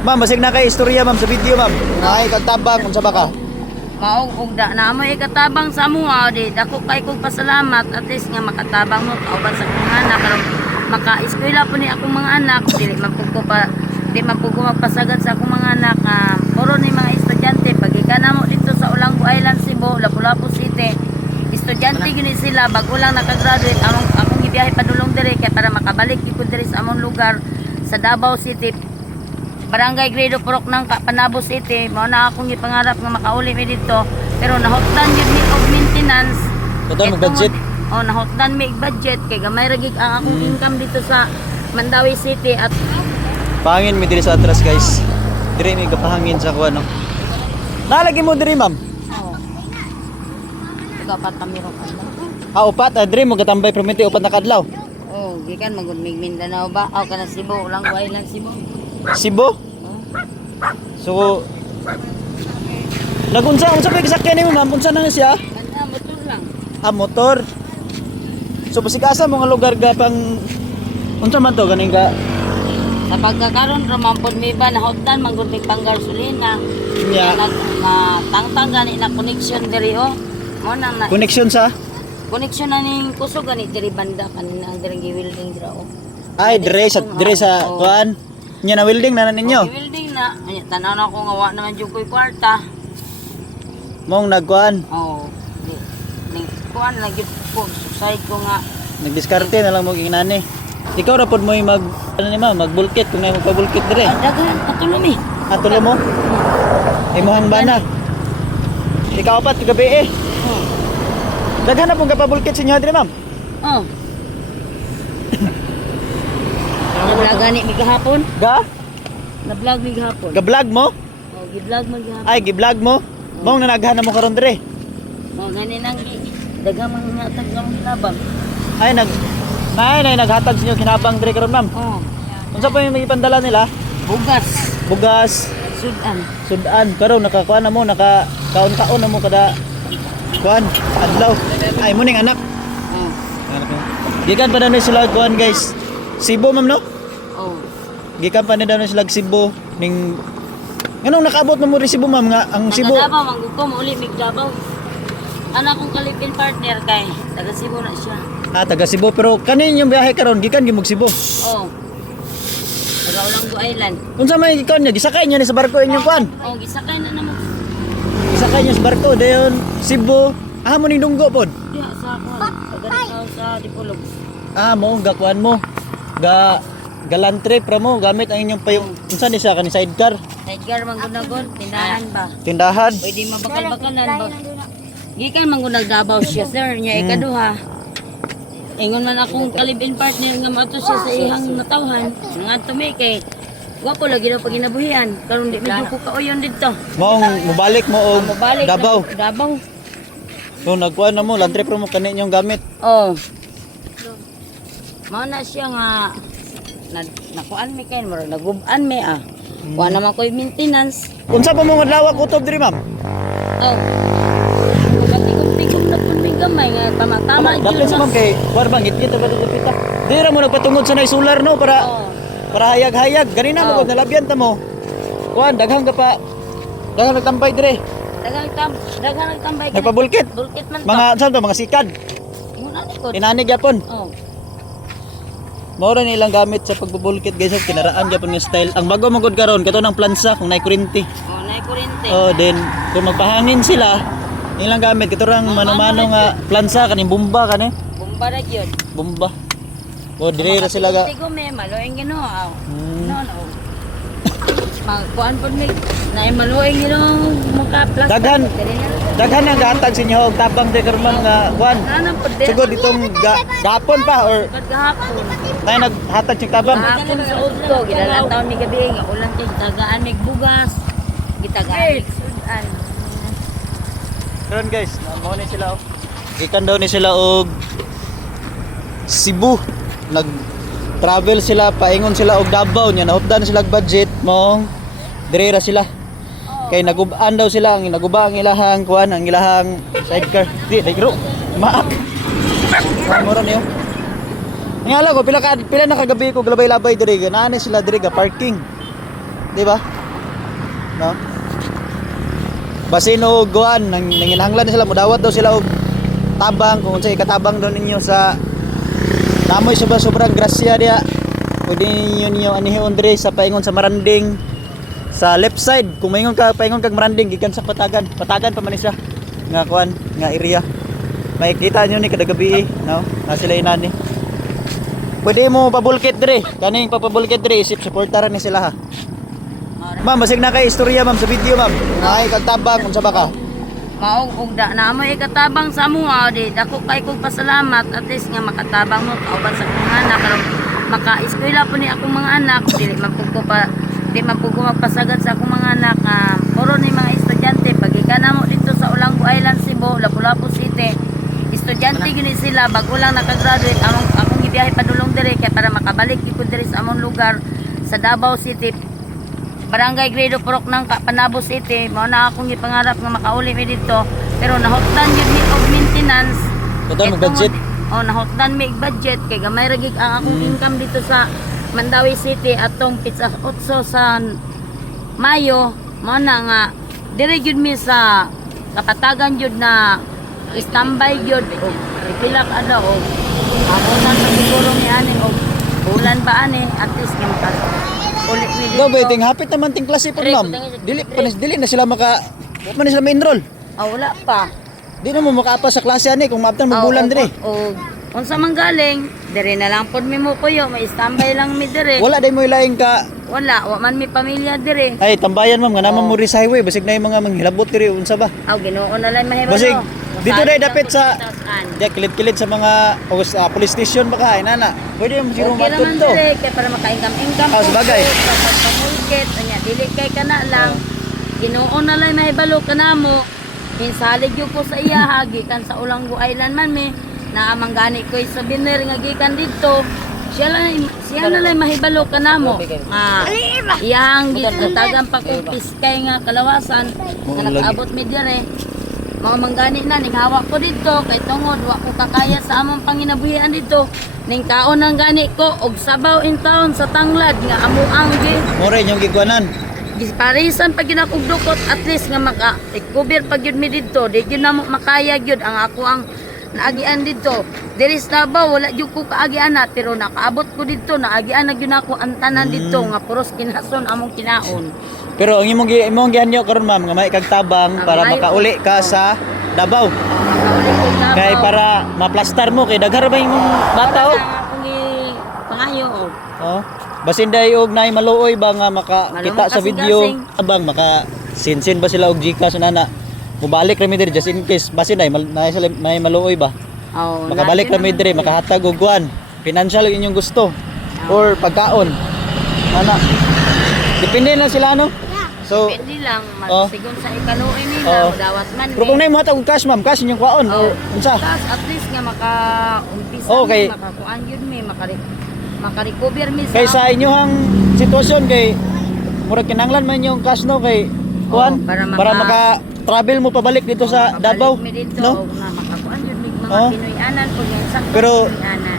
Ma'am, basig na kay istorya ma'am sa video ma'am. Ay kagtabang unsa ba ka? Maong ugda na mo ikatabang sa mga di dako kay kog pasalamat at least nga makatabang mo kauban sa akong anak karon maka-eskwela po ni akong mga anak dili man pud ko pa di man pud ko magpasagad sa akong mga anak puro ni mga estudyante pag ikanamo dito sa Olanggo Island, Cebu, Lapu-Lapu City. Estudyante gini sila bago lang nakagraduate akong gibiyahe padulong diri kay para makabalik gyud diri sa among lugar sa Davao City. Barangay Grado Purok ng Panabo City, mao na akong ipangarap nga makauli mi dito. Pero nahutdan gyud mi og maintenance. Total mo budget. Oh, nahutdan mi budget kay gamay ra gyud ang akong income dito sa Mandawi City at Pangin mi diri sa atras guys. Diri mi gapahangin sa kuan no. Nalagi mo diri ma'am. oh. Dapat kami ro Upat diri mo gatambay permiti upat na kadlaw. Oh, gikan magud mig Mindanao ba? Aw kana Cebu, Olanggo Island, Cebu. Cebu. So nagunsa unsa pa gisakyan nimo ma'am? Unsa na siya? Kana motor lang. Motor. So pasigasa mo nga lugar ga pang unsa man to ganing ga Sa pagkakaroon romampod mi ba nahutdan manggod mig panggasolina. nya Na tangtang gani na connection diri oh. Mo nang na connection sa connection na ning kusog gani diri banda kanina ang diri gi-welding dira oh. ay dire sa Oh. kuan nya na welding na ninyo. Gi-welding na. Ay tanaw na ko nga wa naman jud koy kwarta. Mong nagkuan, Oh. Ning kuan lagi ko side ko nga nagdiskarte na lang mo ginani. Ikaw ra pod mo mag ano ni ma'am, mag-bulkit kung nay magpa-bulkit dire. daghan katulong mi. Atulo mo. Imuhang bana. Ikaw pat gabi eh. Oh. Daghan na pong kapabulkit sa inyo dire ma'am. Oh. Nag-vlog gani mi gahapon. Ga? Na-vlog mi gahapon. Ga-vlog mo? Oh, gi-vlog man gihapon. Ay, gi-vlog mo? Mong nanaghan na mo karon dire. Oh, gani nang daghang mga tag nga labang. Ay naghatag sa inyo kinabang dire karon ma'am. Oh. Unsa pa yung may ipandala nila? Bugas. Bugas, Sudan. sudan, karon nakakuan na mo, naka-kaon-kaon na mo kada kuan adlaw. Ay mo ning anak. Oh. Gikan pa na ni sila kuan guys. Cebu ma'am no? Oh. Gikan pa na daw sila Cebu ning nganong nakaabot mo ri Cebu ma'am nga ang Cebu. Taga-Davao manggug ko mauli mig Davao. Anak kong kalipin partner kay taga Cebu na siya. Taga Cebu pero kanin yung biyahe karon gikan gimog Cebu. Oh. Taga Olanggo Island. Unsa may ikaw niya gisakay niya ni sa barko inyong kuan? Oh, gisakay na namo. Gisakay niya sa barko dayon Cebu. Mo ning dunggo pod. Diya sa kuan. Taga sa Dipolog. Mo gakuan mo. Galant trip ra mo gamit ang inyong payong unsa ni siya kani sidecar? Tiger manggunagon tindahan ba? Tindahan. Pwede mabakal-bakalan ba? Gikan manggunag Davao siya sir nya ikaduha. Ingon man akong kalibin partner nga mato siya sa ihang natawhan. Nga tumi kay wapo lagi na paginabuhian. Karon di medyo ko kauyon dito. Maong mobalik mo og Mabalik na Davao. ko, Davao. So nagkuan na mo land trip ra mo kani inyong gamit. Oh. Mao na siya nga nakuan mi kay mura naguban mi ah. Wa naman ko'y maintenance. Unsa pa mo adlaw kutob diri ma'am? Oh. Tigom-tigom na pud mi gamay nga tama-tama Dapat sa ma'am kay war bang git ba dito pita. Dira mo nagpatungod sa nay solar no Oh. para hayag-hayag. Ganina mo Oh. kung nalabyan ta mo. Kuan daghang ka pa. Daghang nagtambay dire. Daghang nagtambay. Nagpabulkit. Bulkit man to. Mga saan to mga sikad. Muna ni ko. Inanig gyapon. Oh. Mao ra nilang gamit sa pagbubulkit guys, kinaraan gyapon nga style. Ang bago magod karon kato ng plansa kung nay kuryente. Oh, nay kurente. Oh, then kung magpahangin sila, nilang gamit katurang mano-mano nga plansa kaning bomba kani. Bomba ra gyud. Bomba. Oh, dire ra sila ga. Tigom me maloing gino. Oh. Hmm. No. Magkuan pud mi. Nay maloing gino muka plastic. Daghan ang gatag sa inyo og tabang de karon nga kuan. Ano pud din? Sugod itong gapon pa or Gahapon. tayo naghatag sig tabang. Gahapon sa udto gidalan taon mi gabi nga ulan kay tagaan mig bugas. Gitagaan mig sudan. Karon guys, mao ni sila og gikan daw ni sila og Cebu. Nag-travel sila, paingon sila og Davao nya nahupdan sila og budget mong dire ra sila. Kay naguban daw sila ang naguba ang ilahang kuan ang ilahang sidecar. Di dagro. Maak. Mura niyo. Ngala ko pila na kagabi ko labay-labay diri ganani sila diri ga parking. di ba? No? Basin og guan nanginahanglan na sila modawat daw sila og tabang kung unsay katabang daw ninyo sa namoy sobrang grasya diha. Pwede ninyo anihon diri sa paingon sa Maranding sa left side. Kung maingon kag Maranding gikan sa Patagan pa man ni siya nga kuan nga area. Makikita nyo ni kada gabi no? Na sila inani. Pwede mo pabulkit diri. Kaning papabulkit diri isip suportaran ni sila ha. Ma'am, basig na kay istorya ma'am sa video ma'am. Ay kagtabang unsa ba ka? Maong ugda na mo ikatabang sa mua di dako kay kog pasalamat at least nga makatabang mo kauban sa akong anak karon maka-eskwela po ni akong mga anak dili man pud ko magpasagad sa akong mga anak puro ni mga estudyante pagikan na mo dito sa Olanggo Island, Cebu, Lapu-Lapu City. Estudyante gini sila bago lang nakagraduate akong gibiyahe padulong diri kay para makabalik gyud diri sa among lugar sa Davao City. Barangay Grado Purok ng Panabo City, mao na akong ipangarap nga makauli mi dito. Pero nahutdan gyud mi og maintenance. Total mo budget. Nahutdan mi og budget kay gamay ra gyud ang akong income dito sa Mandawi City atong Pizza 8 sa Mayo. Mao na nga dire gyud mi sa kapatagan gyud na standby gyud og pila ka adlaw og ako na siguro ni ani og bulan ba ani at least nga maka ulit mi dito. Go ting hapit naman ting klase po ma'am. Dili na sila wa man sila ma-enroll. Wala pa. Di na mo makaapa sa klase ani kung maabtan mo bulan diri. Unsa man galing, dire na lang pod mi mo kuyo, may standby lang mi dire. Wala day mo ilaing ka. Wa man mi pamilya dire. Ay tambayan ma'am nga naman mo ri sa highway basig na yung mga manghilabot diri unsa ba? Ginoo na lang mahibalo. Basig dito day dapit sa kilid-kilid sa mga police station baka inana. Pwede mo siguro okay naman matud to. dire kay para maka-income. Sabagay. Pagpamulkit anya dili kay kana lang. Ginoo na lang mahibalo kanamo. Minsalig yo ko sa iya gikan sa Olanggo Island man mi na amanggani ko sa biner nga gikan dito. Siya na lang mahibalo kanamo. Iyang gitatagan pa ko piskay nga kalawasan nga nakaabot mi dire. Mga manggani na ning hawak ko dito kay tungod wa ko kakaya sa among panginabuhian dito. Ning kaon ang gani ko og sabaw in town sa tanglad nga amuang gi. More yung gigwanan. Parisan pag ginakog dukot at least nga maka-cover pag yun mi dito. Di yun na makaya yun ang ako ang naagian dito. There is Davao, wala yun ko kaagian na pero nakaabot ko dito, naagian na yun ako ang tanan dito nga puros kinason among kinaon. Pero ang imong gihanyo karon ma'am nga may kagtabang para makauli ka sa Davao. Makauli ko Davao. Kay para maplastar mo kay daghar ba imong bata oh. Akong pangayo og. Oh. Basin day og nay maluoy ba nga makakita sa video abang maka sinsin ba sila og Gcash nana. Mubalik ra mi diri just in case basin day may maluoy ba. Makabalik ra mi diri makahatag og kuan. Financial inyong gusto or pagkaon. Nana. Depende na sila no. So depende lang sigon sa ikaluoy nila dawat man. Pero kung nay mo hatag og cash ma'am, cash inyong kwaon or unsa? At least nga maka-umpisa makakuan yun mi maka-recover mi sa kaysa inyong sitwasyon kay murag kinahanglan man yung cash no kay kuan para maka-travel mo pabalik dito sa Davao no makakuan yun mig mga Pinoy-anan o yung sakto pero Pinoy-anan.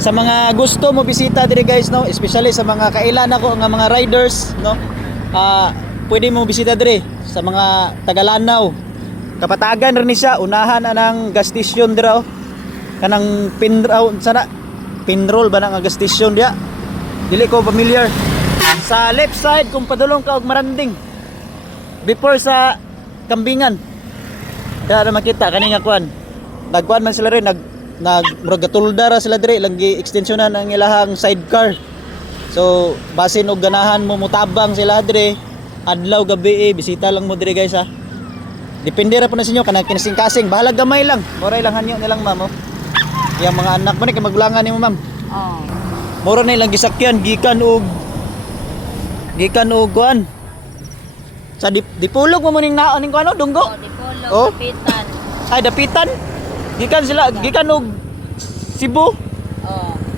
Sa mga gusto mo bisita diri guys no especially sa mga kailan ako nga mga riders no pwede mo bisita diri sa mga Tagalanaw kapatagan rin ni siya unahan anang gas station dira kanang Pinroll ba nga gas station dia? Dili ko familiar. Sa left side kung padulong ka og Maranding. Before sa Kambingan. Kaya na makita kani nga kuan. Nagkuan man sila rin murag gatulda ra sila dire lang gi-extensionan ang ilahang sidecar. So basin og ganahan mo mutabang sila dire adlaw gabi bisita lang mo dire guys ha. Depende ra po na sa inyo kanang kinasing-kasing bahala gamay lang. Moray lang hanyo nilang mamo. Yang mga anak mo ni kay magulangan nimo ma'am. Moro na ilang gisakyan gikan og kuan. Sa dipulog mo ning naon ning kuan dunggo? Dipulog dapitan. Ay dapitan. Gikan og Cebu.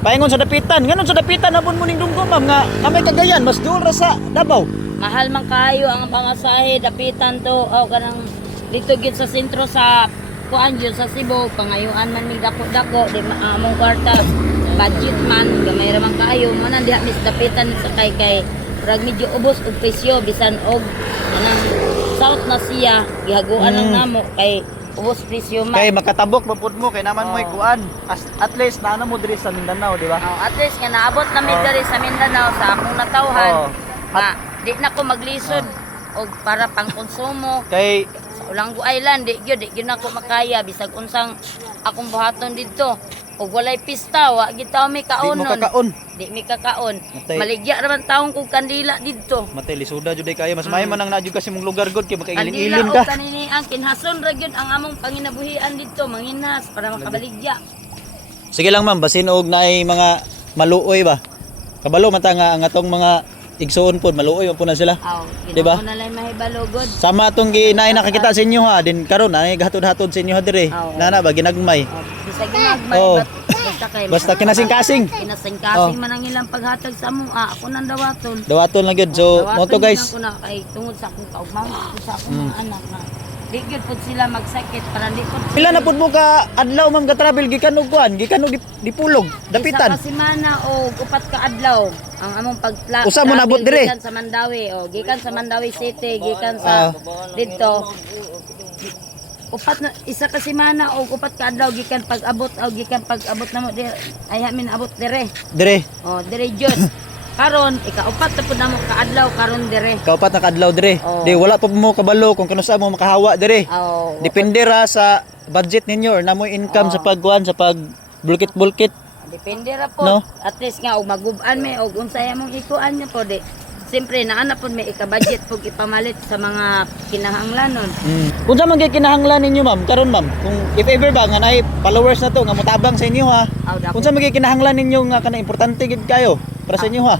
Paingon sa dapitan. Nganon sa dapitan abon mo ning dunggo ma'am nga amay Cagayan mas duol ra sa Davao. Mahal man kayo ang pangasahe dapitan to kanang dito gid sa sentro sa kuan jud sa Cebu pangayuan man mig dako-dako di among kwarta budget man gamay ra man kayo man diha mis dapitan sa kay Rag medyo ubos og presyo bisan og anang south na siya gihaguan lang namo kay ubos presyo man. Kay makatabok mapud mo kay naman mo Oo. kuan. At least naano mo diri sa Mindanao, di ba? At least nga naabot na mi diri sa Mindanao sa akong natawhan. Oo. Nga di na ko maglisod og para pang konsumo. Kay Sa Olanggo Island di gyud na ko makaya bisag unsang akong buhaton didto. Og walay pista wa gid taw mi di mo kaonon. kakaon. Di mi kakaon. Matay. Maligya raman taong kog kandila didto. Matay lisuda jud kay mas maay man ang naadyo kasi mong lugar god kay Kandila makailin-ilin o ka. kanini ang kinhason ra gyud ang among panginabuhian didto manginas para makabaligya. Sige lang ma'am, basin og naay mga maluoy ba? Kabalo man ta nga ang atong mga igsuon pod maluoy man po na sila. Aw, Diba? ginoo na lay mahibalogod. Sama atong ginaay nakakita sa inyo ha, din karon ay gahatod-hatod sa inyo ha dire. Oo. Nana ba ginagmay. Bisag ginagmay Oo. basta kay Basta kinasing-kasing. kinasing-kasing man ang ilang paghatag sa among ako nang dawaton. Dawaton lang gyud. So, mo to guys. Ko na kay tungod sa akong kaugmang sa akong mga anak na di gyud pud sila magsakit para di pud Pila na pud mo ka adlaw ma'am ka travel gikan og kuan, gikan og dipulog, dapitan. Isa ka semana o upat ka adlaw ang among pagpla. Usa mo nabot dire? Gikan sa Mandawi o gikan sa Mandawi City, gikan sa didto. Upat na isa ka semana o upat ka adlaw gikan pag-abot o gikan pag-abot namo dire ay amin abot dire. Dire. O dire jud. Karon ikaupat na pud namo ka adlaw karon dire. Kaupat na kadlaw dire. Oo. Di wala pa mo kabalo kung kano sa mo makahawa dire. O Depende ra sa budget ninyo or namoy income sa pagkuan sa pag bulkit-bulkit. depende ra po. No? At least nga og magub-an me og unsay among ikuan niya po di. Siyempre naana pod may ika-budget pug ipamalit sa mga kinahanglanon. Unsa man kay kinahanglan ninyo ma'am karon ma'am? Kung if ever ba nga naay followers na to nga motabang sa inyo ha. Aw dako. Unsa man kay kinahanglan ninyo nga kana importante gid kayo para sa inyo ha?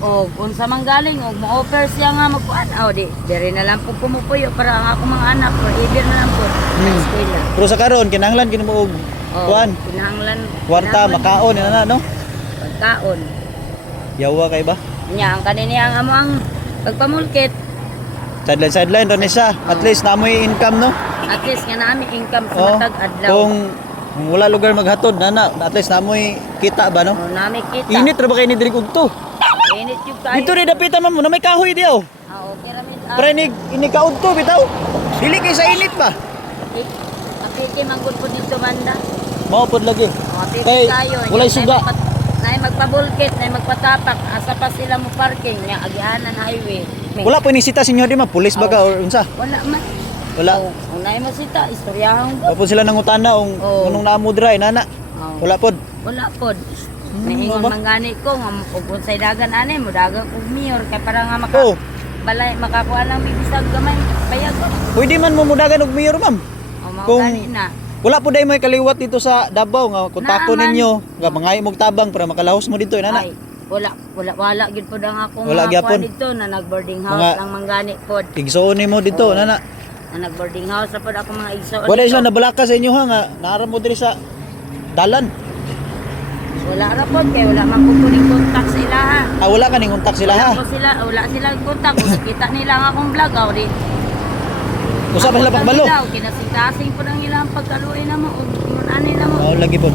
O unsa man galing og mo-offer siya nga magkuan. Aw di dire na lang pug kumupuyo para ang ako mga anak forever na lang po. Sa eskwela. Pero sa karon kinahanglan gid mo og O, kuan, kinahanglan kwarta, kinahanglan makaon na no? pagkaon. Yawa kay ba? Nya ang kanini ang amo ang pagpamulkit. Sideline ron isa. At least namoy income no? At least nga naami income sa Oh, matag adlaw. kung wala lugar maghatod na at least namoy kita ba no? O nami kita. Init ra ba kay ni diri og to? Init yung kayo. Dito rin dapitan mo na may kahoy di oh. Pyramid. Pero ini kaod to bitaw. Dili kay sa init ba? Makikimanggol po dito banda. Mao pod lagi. Mapiti Kay tayo. walay suga. Nay magpabulkit, nay magpatapak. Asa pa sila mo parking. Nga agianan highway. May- Wala pa ni sita sinyo di ma pulis ba ka or unsa? Wala man. Wala. Oh, kung nay mo sita, istoryahan ko. Wala po sila nangutana ung Oo. nung naamo dira nana. Oh, Wala pod. wala pod. Naingon ba? manggani ko nga ug unsay dagan ani mo dagan og mayor kay para nga Oh, balay makakuha lang bibisag gamay bayag ko. pwede man mo mudagan og mayor ma'am. O mao Kung- gani na. Wala po day may kaliwat dito sa Davao nga kontakto Naaman. ninyo nga mangayo mog tabang para makalahos mo dito nana. Ay, wala gid pod ang akong Wala mga gyapon. kuha dito na nag-boarding house Mga- lang manggani pod. Igsuon nimo dito Oo. nana. Na nag-boarding house na pod ako mga igsoon. Wala dito. siya nabalaka sa inyo ha nga naara mo diri sa dalan. Wala ra pod kay wala man ko kuning kontak sa ilaha. Wala ka ning kontak sila ha. Wala sila kontak. Kung nakita nila ang akong vlog aw di. Usa pa sila pakbalo. Kinasing-kasing po ang ilang pagkaluoy na mo. Ingon ani na mo. Mao lagi po.